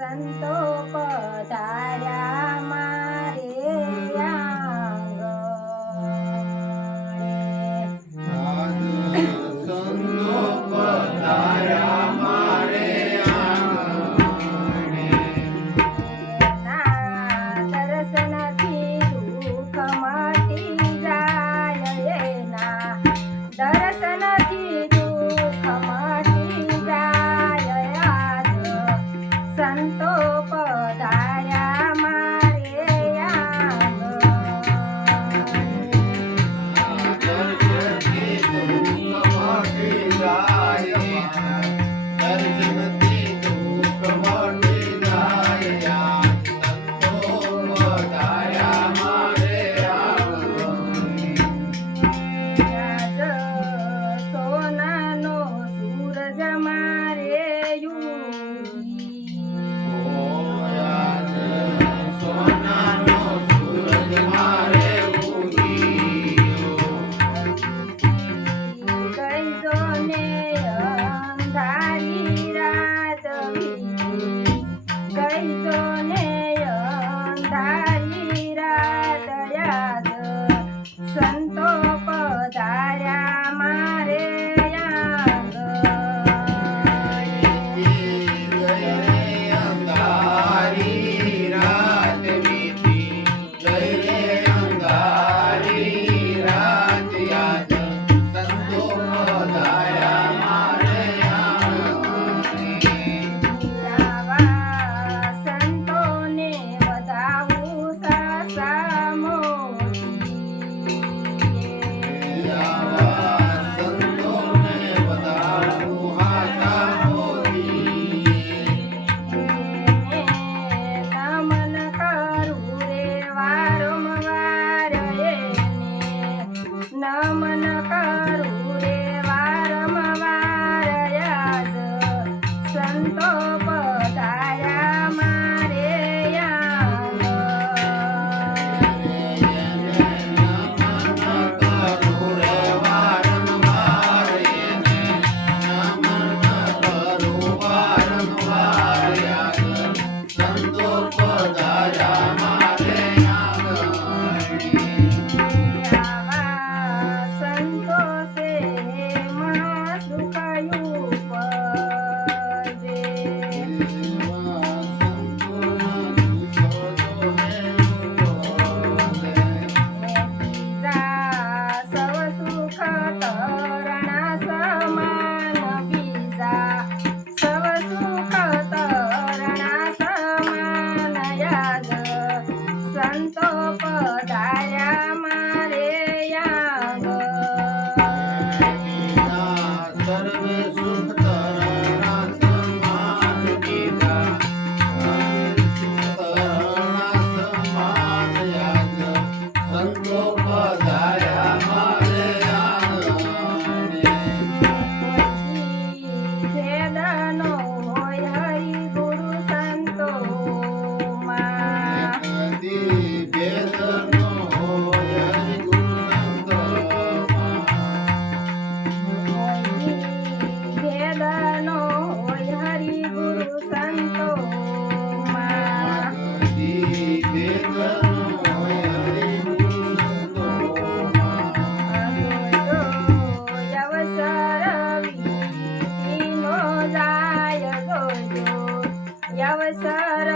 संतो पधार्या मारे आंगणे आज संतो पधार्या मारे आंगणे ना दर्शनથી દુઃખ મટી જાય ના દર્શનથી દુઃખ મટી જાય આજ સંતો પધાર્યા મારે સોનાનો સૂરજ મારે સંતો પધાર્યા મારે સંતોને વધાવું સાસા નમન કરું રે વારંવાર નમન કરું રે વારંવાર યાદ સંતો પધાર્યા મારે સંતોષે મહાસુખ ઉપજે સવ સુખ તરણા સમાન બીજા સવ સુખ તરણા સમાન યાદ સંતો પધાર્યા મારે સર્વે સુખ તરણા સમાન કીધા સમાન યાદ સંતો પધાર્યા મારે આંગણે ભેદનો હોય હરિ ગુરુ સંતોમાં ભેદનો હોય હરિગુરુ સંતોમાં ભેદનો હોય હરિ ગુરુ સંતોમાં ભેદનો હોય હરિગુરુ સંતોમાં અવસર વીતીનો જાય જોજો અવસર